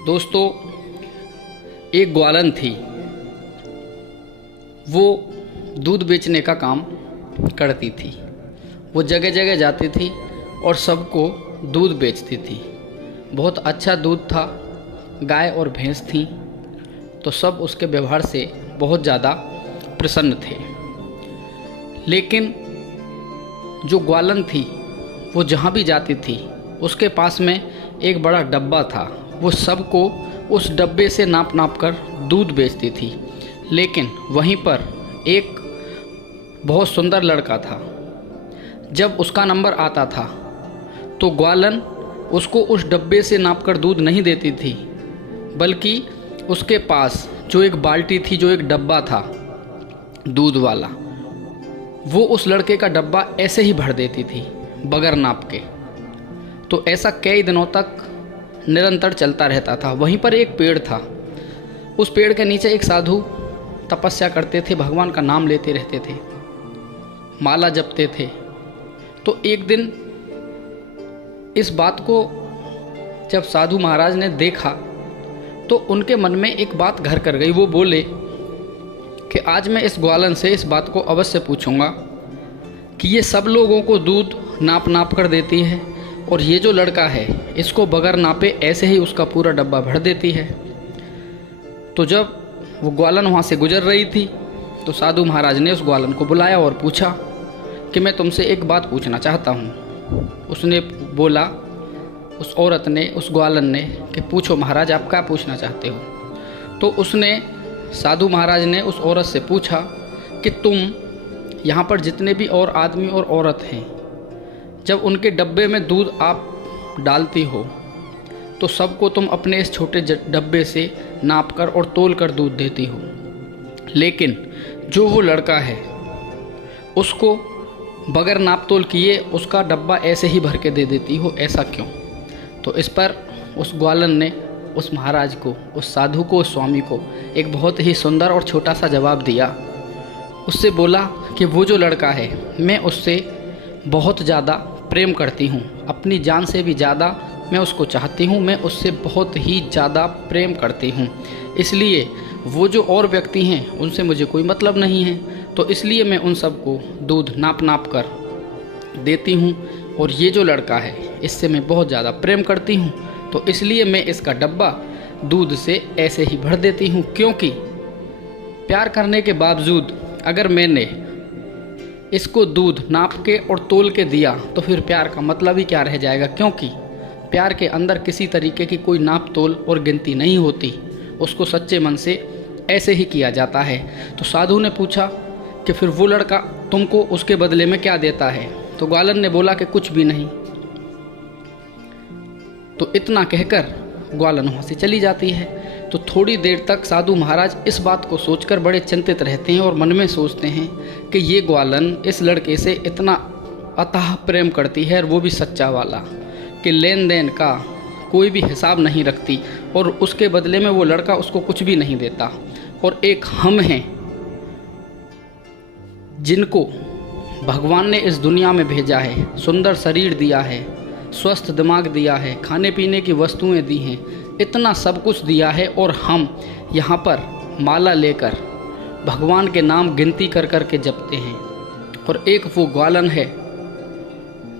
दोस्तों, एक ग्वालन थी। वो दूध बेचने का काम करती थी। वो जगह जगह जाती थी और सबको दूध बेचती थी। बहुत अच्छा दूध था, गाय और भैंस थी, तो सब उसके व्यवहार से बहुत ज़्यादा प्रसन्न थे। लेकिन जो ग्वालन थी वो जहाँ भी जाती थी उसके पास में एक बड़ा डब्बा था। वो सबको उस डब्बे से नाप नाप कर दूध बेचती थी। लेकिन वहीं पर एक बहुत सुंदर लड़का था। जब उसका नंबर आता था तो ग्वालन उसको उस डब्बे से नाप कर दूध नहीं देती थी, बल्कि उसके पास जो एक बाल्टी थी, जो एक डब्बा था दूध वाला, वो उस लड़के का डब्बा ऐसे ही भर देती थी बगैर नाप के। तो ऐसा कई दिनों तक निरंतर चलता रहता था। वहीं पर एक पेड़ था। उस पेड़ के नीचे एक साधु तपस्या करते थे, भगवान का नाम लेते रहते थे, माला जपते थे। तो एक दिन इस बात को जब साधु महाराज ने देखा तो उनके मन में एक बात घर कर गई। वो बोले कि आज मैं इस ग्वालन से इस बात को अवश्य पूछूंगा कि ये सब लोगों को दूध नाप नाप कर देती है और ये जो लड़का है इसको बगैर नापे ऐसे ही उसका पूरा डब्बा भर देती है। तो जब वो ग्वालन वहाँ से गुजर रही थी तो साधु महाराज ने उस ग्वालन को बुलाया और पूछा कि मैं तुमसे एक बात पूछना चाहता हूँ। उसने बोला, उस औरत ने, उस ग्वालन ने, कि पूछो महाराज, आप क्या पूछना चाहते हो। तो उसने, साधु महाराज ने उस औरत से पूछा कि तुम यहाँ पर जितने भी और आदमी और औरत हैं, जब उनके डब्बे में दूध आप डालती हो तो सबको तुम अपने इस छोटे डब्बे से नाप कर और तोल कर दूध देती हो, लेकिन जो वो लड़का है उसको बगैर नाप तोल किए उसका डब्बा ऐसे ही भर के दे देती हो, ऐसा क्यों। तो इस पर उस ग्वालन ने उस महाराज को, उस साधु को, उस स्वामी को एक बहुत ही सुंदर और छोटा सा जवाब दिया। उससे बोला कि वो जो लड़का है मैं उससे बहुत ज़्यादा प्रेम करती हूँ, अपनी जान से भी ज़्यादा मैं उसको चाहती हूँ, मैं उससे बहुत ही ज़्यादा प्रेम करती हूँ। इसलिए वो जो और व्यक्ति हैं उनसे मुझे कोई मतलब नहीं है, तो इसलिए मैं उन सबको दूध नाप नाप कर देती हूँ। और ये जो लड़का है इससे मैं बहुत ज़्यादा प्रेम करती हूँ, तो इसलिए मैं इसका डब्बा दूध से ऐसे ही भर देती हूँ। क्योंकि प्यार करने के बावजूद अगर मैंने इसको दूध नाप के और तोल के दिया तो फिर प्यार का मतलब ही क्या रह जाएगा। क्योंकि प्यार के अंदर किसी तरीके की कोई नाप तोल और गिनती नहीं होती, उसको सच्चे मन से ऐसे ही किया जाता है। तो साधु ने पूछा कि फिर वो लड़का तुमको उसके बदले में क्या देता है। तो ग्वालन ने बोला कि कुछ भी नहीं। तो इतना कहकर ग्वालन वहाँ से चली जाती है। तो थोड़ी देर तक साधु महाराज इस बात को सोचकर बड़े चिंतित रहते हैं और मन में सोचते हैं कि ये ग्वालन इस लड़के से इतना अथाह प्रेम करती है, और वो भी सच्चा वाला, कि लेन देन का कोई भी हिसाब नहीं रखती, और उसके बदले में वो लड़का उसको कुछ भी नहीं देता। और एक हम हैं जिनको भगवान ने इस दुनिया में भेजा है, सुंदर शरीर दिया है, स्वस्थ दिमाग दिया है, खाने पीने की वस्तुएं दी हैं, इतना सब कुछ दिया है, और हम यहाँ पर माला लेकर भगवान के नाम गिनती कर कर के जपते हैं। और एक वो ग्वालन है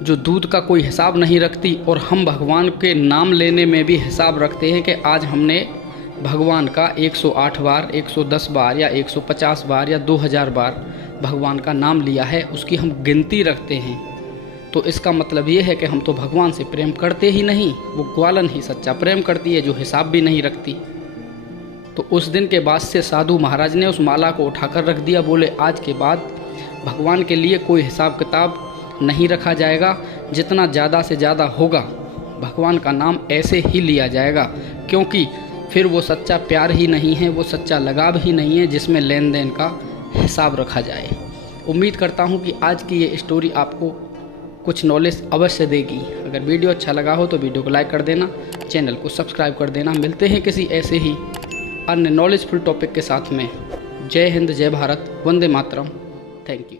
जो दूध का कोई हिसाब नहीं रखती, और हम भगवान के नाम लेने में भी हिसाब रखते हैं कि आज हमने भगवान का 108 बार, 110 बार या 150 बार या 2000 बार भगवान का नाम लिया है, उसकी हम गिनती रखते हैं। तो इसका मतलब ये है कि हम तो भगवान से प्रेम करते ही नहीं, वो ग्वालन ही सच्चा प्रेम करती है जो हिसाब भी नहीं रखती। तो उस दिन के बाद से साधु महाराज ने उस माला को उठाकर रख दिया। बोले आज के बाद भगवान के लिए कोई हिसाब किताब नहीं रखा जाएगा, जितना ज़्यादा से ज़्यादा होगा भगवान का नाम ऐसे ही लिया जाएगा। क्योंकि फिर वो सच्चा प्यार ही नहीं है, वो सच्चा लगाव ही नहीं है जिसमें लेन देन का हिसाब रखा जाए। उम्मीद करता हूँ कि आज की ये स्टोरी आपको कुछ नॉलेज अवश्य देगी। अगर वीडियो अच्छा लगा हो तो वीडियो को लाइक कर देना, चैनल को सब्सक्राइब कर देना। मिलते हैं किसी ऐसे ही अन्य नॉलेजफुल टॉपिक के साथ में। जय हिंद, जय भारत, वंदे मातरम। Thank you.